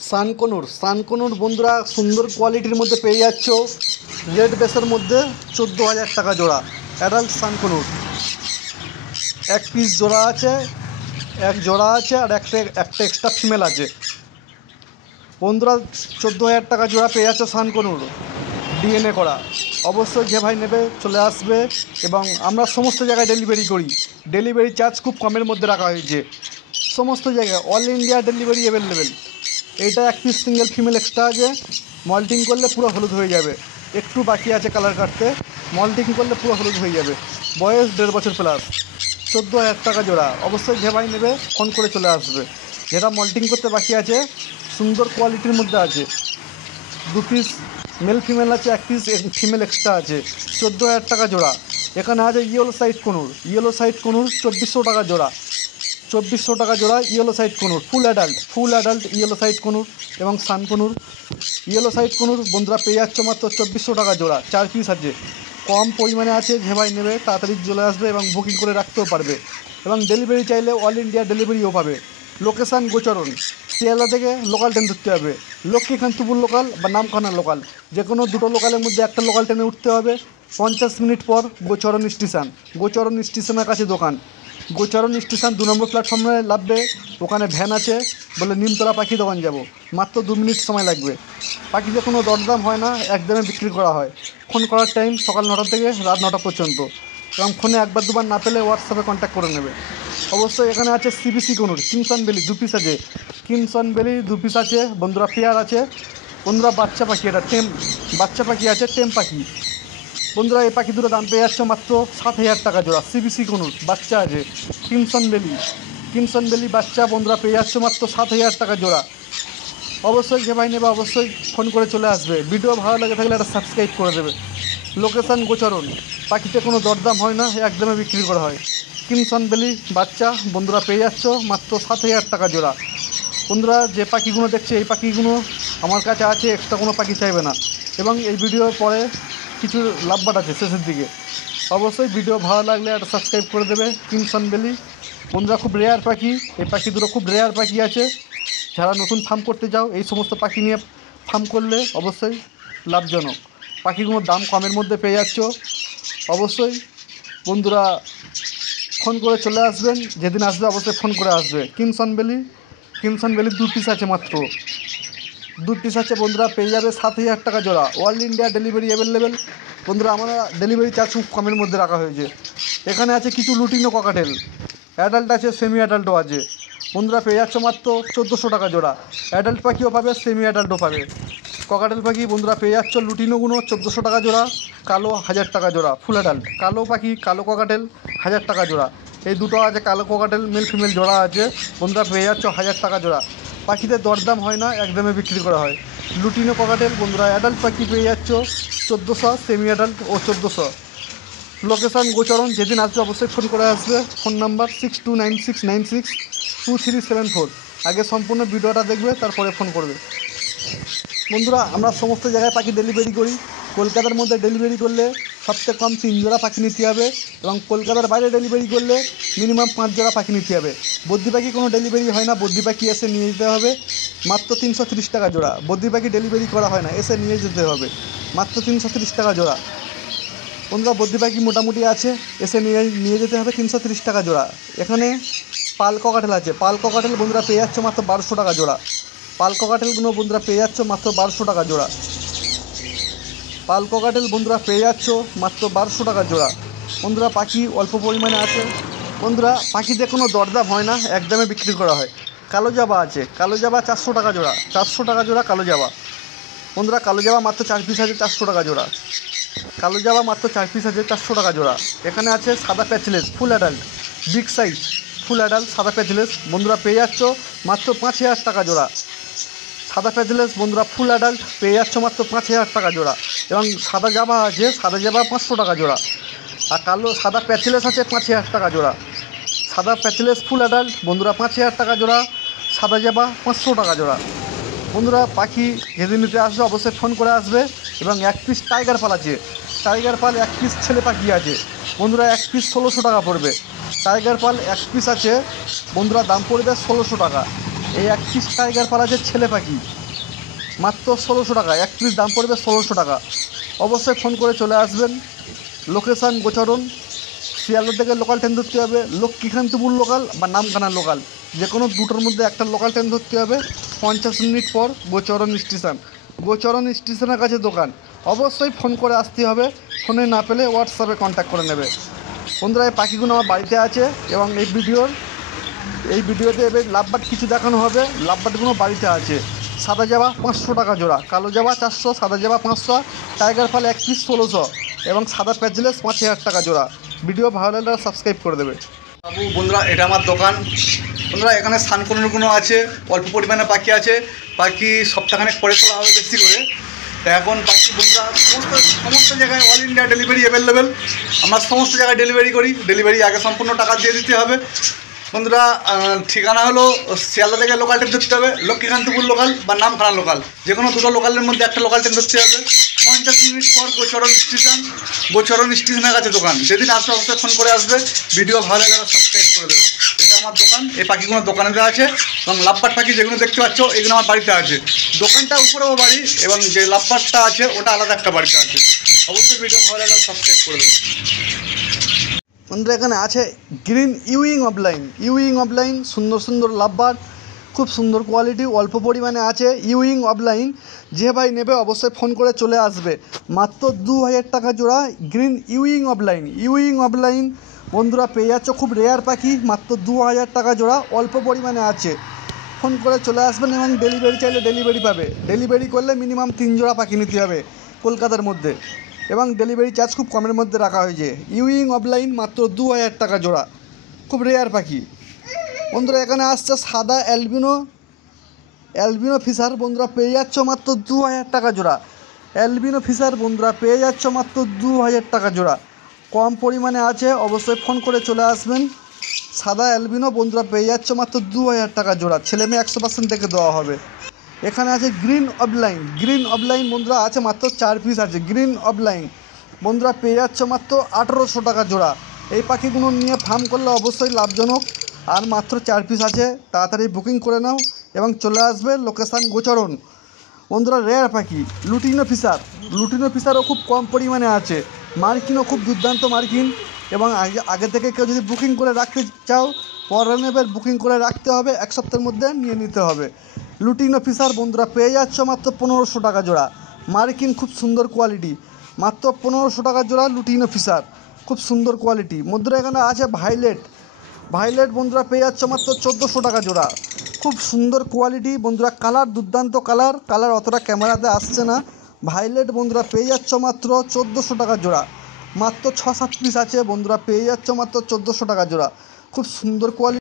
সানকনুর বন্ধুরা সুন্দর কোয়ালিটির মধ্যে পেয়ে যাচ্ছ রেড বেসের মধ্যে 14,000 টাকা জোড়া। অ্যাডাল্ট সানকনুর এক পিস জোড়া আছে, এক জোড়া আছে আর একটা এক্সট্রা ফিমেল আছে। বন্ধুরা 14,000 টাকা জোড়া পেয়ে যাচ্ছ সানকনুর ডিএনএ করা। অবশ্যই যে ভাই নেবে চলে আসবে এবং আমরা সমস্ত জায়গায় ডেলিভারি করি। ডেলিভারি চার্জ খুব কমের মধ্যে রাখা হয়েছে, সমস্ত জায়গায় অল ইন্ডিয়া ডেলিভারি অ্যাভেলেবেল। এইটা এক পিস সিঙ্গেল ফিমেল এক্সট্রা আছে, মল্টিং করলে পুরো হলুদ হয়ে যাবে, একটু বাকি আছে কালার কাটতে, মল্টিং করলে পুরো হলুদ হয়ে যাবে। বয়স 1.5 বছর প্লাস। 14,000 টাকা জোড়া। অবশ্যই যে ভাই নেবে ফোন করে চলে আসবে। যেটা মল্টিং করতে বাকি আছে সুন্দর কোয়ালিটির মধ্যে আছে, 2 পিস মেল ফিমেল আছে, 1 পিস ফিমেল এক্সট্রা আছে। 14,000 টাকা জোড়া। এখানে আছে ইয়েলো সাইড কনুর, 2400 টাকা জোড়া। 2400 টাকা জোড়া yellow side conure, full adult yellow side conure এবং সান কনুর। ইয়েলো সাইড কনুর বন্ধুরা পেয়ে যাচ্ছে মাত্র 2400 টাকা জোড়া। 4 পিস আছে, কম পরিমাণে আছে, যে ভাই নেবে তাড়াতাড়ি চলে আসবে এবং বুকিং করে রাখতেও পারবে এবং ডেলিভারি চাইলে অল ইন্ডিয়া ডেলিভারিও পাবে। লোকেশান গোচরণ, শিয়ালদা থেকে লোকাল ট্রেন ধরতে হবে, লক্ষ্মীকান্তপুর লোকাল বা নামখানা লোকাল, যে কোনো দুটো লোকালের মধ্যে একটা লোকাল ট্রেনে উঠতে হবে। 50 মিনিট পর গোচরণ স্টেশনের কাছে দোকান। গোচরণ স্টেশন 2 নম্বর প্ল্যাটফর্মে নামবে, ওখানে ভ্যান আছে, বলে নিমতলা পাখি দোকান যাব, মাত্র 2 মিনিট সময় লাগবে। পাখিতে কোনো দরদাম হয় না, একদমে বিক্রি করা হয়। ফোন করার টাইম সকাল 9টা থেকে রাত 9টা পর্যন্ত এবং ফোনে একবার দুবার না পেলে হোয়াটসঅ্যাপে কন্ট্যাক্ট করে নেবে। অবশ্যই এখানে আছে সিবিসি কনুর, কিমসন বেলি 2 পিস আছে, কিমসন বেলি 2 পিস আছে বন্ধুরা, পেয়ার আছে বন্ধুরা। বাচ্চা পাখি, এটা বাচ্চা পাখি আছে, টেম পাখি বন্ধুরা। এই পাখি দুটো দাম পেয়ে যাচ্ছে মাত্র 7,000 টাকা জোড়া। সিবিসি কনুর বাচ্চা আছে, কিমসন বেলি বাচ্চা বন্ধুরা পেয়ে যাচ্ছে মাত্র 7,000 টাকা জোড়া। অবশ্যই যে ভাই নেবে অবশ্যই ফোন করে চলে আসবে। ভিডিও ভালো লাগে থাকলে একটা সাবস্ক্রাইব করে দেবে। লোকেশান গোচরণ, পাখিতে কোনো দরদাম হয় না, একদমে বিক্রি করা হয়। কিমসন বেলি বাচ্চা বন্ধুরা পেয়ে যাচ্ছ মাত্র 7,000 টাকা জোড়া। বন্ধুরা যে পাখিগুলো দেখছে এই পাখিগুলো আমার কাছে আছে, এক্সট্রা কোনো পাখি চাইবে না এবং এই ভিডিওর পরে কিছু লাভবাট আছে শেষের দিকে। অবশ্যই ভিডিও ভালো লাগলে একটা সাবস্ক্রাইব করে দেবে। কিমসন বেলি বন্ধুরা খুব রেয়ার পাখি, এই পাখি দুটো খুব রেয়ার পাখি আছে। যারা নতুন ফার্ম করতে যাও এই সমস্ত পাখি নিয়ে ফার্ম করলে অবশ্যই লাভজনক। পাখিগুলোর দাম কমের মধ্যে পেয়ে যাচ্ছ। অবশ্যই বন্ধুরা ফোন করে চলে আসবেন, যেদিন আসবে অবশ্যই ফোন করে আসবে। কিমসন বেলি 2 পিস আছে, মাত্র 2 পিস আছে বন্ধুরা, পেয়ে যাবে 7,000 টাকা জোড়া। অল ইন্ডিয়া ডেলিভারি অ্যাভেলেবেল বন্ধুরা। আমরা ডেলিভারি চার্জ খুব কমের মধ্যে রাখা হয়েছে। এখানে আছে কিছু লুটিনো ককাটেল, অ্যাডাল্ট আছে, সেমি অ্যাডাল্টও আছে বন্ধুরা, পেয়ে যাচ্ছে মাত্র 1400 টাকা জোড়া। অ্যাডাল্ট পাখিও পাবে, সেমি অ্যাডাল্টও পাবে। ককাটেল পাখি বন্ধুরা পেয়ে যাচ্ছ লুটিনোগুলো 1400 টাকা জোড়া, কালো 1000 টাকা জোড়া। ফুল অ্যাডাল্ট কালো পাখি, কালো ককাটেল 1000 টাকা জোড়া। এই দুটো আছে কালো ককাটেল, মেল ফিমেল জোড়া আছে বন্ধুরা, পেয়ে যাচ্ছ 1000 টাকা জোড়া। পাখিতে দরদাম হয় না, একদমে বিক্রি করা হয়। লুটিনো ককাটেল বন্ধুরা অ্যাডাল্ট পাখি পেয়ে যাচ্ছ 1400, সেমি অ্যাডাল্ট ও 1400। লোকেশান গোচরণ, যেদিন আসবে অবশ্যই ফোন করে আসবে। Phone number 6296962374। আগে সম্পূর্ণ ভিডিওটা দেখবে, তারপরে ফোন করবে। বন্ধুরা আমরা সমস্ত জায়গায় পাখি ডেলিভারি করি। কলকাতার মধ্যে ডেলিভারি করলে সবথেকে কম 3 জোড়া পাখি নিতে হবে এবং কলকাতার বাইরে ডেলিভারি করলে মিনিমাম 5 জোড়া পাখি নিতে হবে। বদ্রি পাখি কোনো ডেলিভারি হয় না, বদ্রি পাখি এসে নিয়ে যেতে হবে, মাত্র 330 টাকা জোড়া। বদ্রি পাখি ডেলিভারি করা হয় না, এসে নিয়ে যেতে হবে, মাত্র 330 টাকা জোড়া। বন্ধুরা বদ্রি পাখি মোটামুটি আছে, এসে নিয়ে যেতে হবে, 330 টাকা জোড়া। এখানে পাল ককাটেল আছে, পাল ককাটেল বন্ধুরা পেয়ে যাচ্ছ মাত্র 1200 টাকা জোড়া। পাল ককাটেলগুলো বন্ধুরা পেয়ে যাচ্ছ মাত্র 1200 টাকা জোড়া। পাল ককাটেল বন্ধুরা পেয়ে যাচ্ছ মাত্র 1200 টাকা জোড়া। বন্ধুরা পাখি অল্প পরিমাণে আছে বন্ধুরা, পাখিতে কোনো দরদাম হয় না, একদমে বিক্রি করা হয়। কালো জাবা আছে, কালো জাবা 400 টাকা জোড়া, 400 টাকা জোড়া কালো জাবা বন্ধুরা। কালো জাবা মাত্র 4 পিস আছে, 400 টাকা জোড়া। কালো জাবা মাত্র 4 পিস আছে, 400 টাকা জোড়া। এখানে আছে সাদা patchless, full adult, big size full adult সাদা প্যাচলেস বন্ধুরা পেয়ে যাচ্ছ মাত্র 5,000 টাকা জোড়া। সাদা প্যাচলেস বন্ধুরা ফুল অ্যাডাল্ট পেয়ে যাচ্ছ মাত্র 5,000 টাকা জোড়া। এবং সাদা জাবা আছে, সাদা জাবা 500 টাকা জোড়া। আর কালো সাদা প্যাচলেস আছে 5,000 টাকা জোড়া। সাদা প্যাচলেস ফুল অ্যাডাল্ট বন্ধুরা 5,000 টাকা জোড়া, সাদা জাবা 500 টাকা জোড়া। বন্ধুরা পাখি যেদিন নিতে আসবে অবশ্যই ফোন করে আসবে। এবং 1 পিস টাইগার পাল আছে, টাইগার পাল 1 পিস ছেলে পাখি আছে বন্ধুরা, 1 পিস 1600 টাকা পড়বে। টাইগার পাল 1 পিস আছে বন্ধুরা, দাম পড়বে 1600 টাকা। এই এক পিস টাইগার পাল আছে ছেলে পাখি, মাত্র 1600 টাকা। এক পিস দাম পড়বে 1600 টাকা। অবশ্যই ফোন করে চলে আসবেন। লোকেশান গোচরণ, শিয়ালদা থেকে লোকাল ট্রেন ধরতে হবে, লক্ষ্মীকান্তপুর লোকাল বা নামখানা লোকাল, যে কোনো দুটোর মধ্যে একটা লোকাল ট্রেন ধরতে হবে। 50 মিনিট পর গোচরণ স্টেশন, গোচরণ স্টেশনের কাছে দোকান। অবশ্যই ফোন করে আসতে হবে, ফোনে না পেলে হোয়াটসঅ্যাপে কন্ট্যাক্ট করে নেবে। বন্ধুরা, এই পাখিগুলো আমার বাড়িতে আছে এবং এই ভিডিওতে এবার লাভবার্ড কিছু দেখানো হবে। লাভবার্ডগুলো বাড়িতে আছে। সাদা জাবা 500 টাকা জোড়া, কালো জাবা 400, সাদা জাবা 500, টাইগার পাল এক পিস 1600 এবং সাদা প্যাচলেস 5000 টাকা জোড়া। ভিডিও ভালো লাগলে সাবস্ক্রাইব করে দেবে। বাবু বন্ধুরা, এটা আমার দোকান। বন্ধুরা, এখানে সানকোনগুলো আছে, অল্প পরিমাণে পাখি আছে। পাখি সপ্তাহখানেক পরে তোলা হবে বেশি করে। তা এখন পাখি বন্ধুরা সমস্ত জায়গায় অল ইন্ডিয়া ডেলিভারি অ্যাভেলেবেল। আমরা সমস্ত জায়গায় ডেলিভারি করি। ডেলিভারি আগে সম্পূর্ণ টাকা দিয়ে দিতে হবে। বন্ধুরা, ঠিকানা হলো শিয়ালদা থেকে লোকাল ট্রেন ধরতে হবে, লক্ষ্মীকান্তপুর লোকাল বা নামখানা লোকাল, যে কোনো দুটো লোকালের মধ্যে একটা লোকাল ট্রেন ধরতে হবে। 50 মিনিট পর গোচরণ স্টেশন, গোচরণ স্টেশনের কাছে দোকান। যেদিন আসবে অবশ্যই ফোন করে আসবে। ভিডিও ভালো লাগলে সাবস্ক্রাইব করে দেবে। এটা আমার দোকান। এই পাখিগুলো দোকানে দেওয়া আছে এবং লাভবার্ড পাখি যেগুলো দেখতে পাচ্ছ এগুলো আমার বাড়িতে আছে। দোকানটা উপরেও বাড়ি এবং যে লাভবার্ডটা আছে ওটা আলাদা একটা বাড়িতে আছে। অবশ্যই ভিডিও ভালো লাগলে সাবস্ক্রাইব করে দেবে। বন্ধুরা, এখানে আছে গ্রিন ইউইং অফলাইন, সুন্দর সুন্দর লাভবার্ড, খুব সুন্দর কোয়ালিটি, অল্প পরিমাণে আছে। ইউইং অফলাইন যে ভাই নেবে অবশ্যই ফোন করে চলে আসবে। মাত্র 2000 টাকা জোড়া গ্রিন ইউইং অফলাইন বন্ধুরা পেয়ে যাচ্ছ। খুব রেয়ার পাখি, মাত্র 2000 টাকা জোড়া, অল্প পরিমাণে আছে। ফোন করে চলে আসবেন এবং ডেলিভারি চাইলে ডেলিভারি পাবে। ডেলিভারি করলে মিনিমাম 3 জোড়া পাখি নিতে হবে কলকাতার মধ্যে এবং ডেলিভারি চার্জ খুব কমের মধ্যে রাখা হয়েছে। ইউইং অফলাইন মাত্র 2000 টাকা জোড়া, খুব রেয়ার পাখি। বন্ধুরা, এখানে আসছে সাদা অ্যালবিনো ফিশার বন্ধুরা পেয়ে যাচ্ছ মাত্র 2000 টাকা জোড়া। অ্যালবিনো ফিশার বন্ধুরা পেয়ে যাচ্ছ মাত্র 2000 টাকা জোড়া, কম পরিমাণে আছে। অবশ্যই ফোন করে চলে আসবেন। সাদা অ্যালবিনো বন্ধুরা পেয়ে যাচ্ছ মাত্র 2000 টাকা জোড়া, ছেলে মেয়ে 100% দেখে দেওয়া হবে। এখানে আছে গ্রিন অফলাইন বন্ধুরা আছে মাত্র 4 পিস আছে। গ্রিন অফলাইন বন্ধুরা পেয়ে যাচ্ছ মাত্র 1800 টাকা জোড়া। এই পাখিগুলো নিয়ে ফার্ম করলে অবশ্যই লাভজনক। আর মাত্র 4 পিস আছে, তাড়াতাড়ি বুকিং করে নাও এবং চলে আসবে। লোকেশান গোচরণ। বন্ধুরা, রেয়ার পাখি লুটিনো ফিশারও খুব কম পরিমাণে আছে। মার্কিনও খুব দুর্দান্ত মার্কিন এবং আগে থেকে কেউ যদি বুকিং করে রাখতে চাও পরে নেবে, বুকিং করে রাখতে হবে, 1 সপ্তাহের মধ্যে নিয়ে নিতে হবে। লুটিনো ফিশার বন্ধুরা পেয়ে যাচ্ছ মাত্র 1500 টাকা জোড়া। মার্কিন খুব সুন্দর কোয়ালিটি, মাত্র 1500 টাকা জোড়া লুটিনো ফিশার, খুব সুন্দর কোয়ালিটি। বন্ধুরা, এখানে আছে ভাইলেট বন্ধুরা পেয়ে যাচ্ছ মাত্র 1400 টাকা জোড়া, খুব সুন্দর কোয়ালিটি বন্ধুরা। কালার দুর্দান্ত, কালার অতটা ক্যামেরাতে আসছে না। ভাইলেট বন্ধুরা পেয়ে যাচ্ছ মাত্র 1400 টাকা জোড়া, মাত্র 6-7 পিস আছে বন্ধুরা পেয়ে যাচ্ছ মাত্র 1400 টাকা জোড়া, খুব সুন্দর কোয়ালিটি।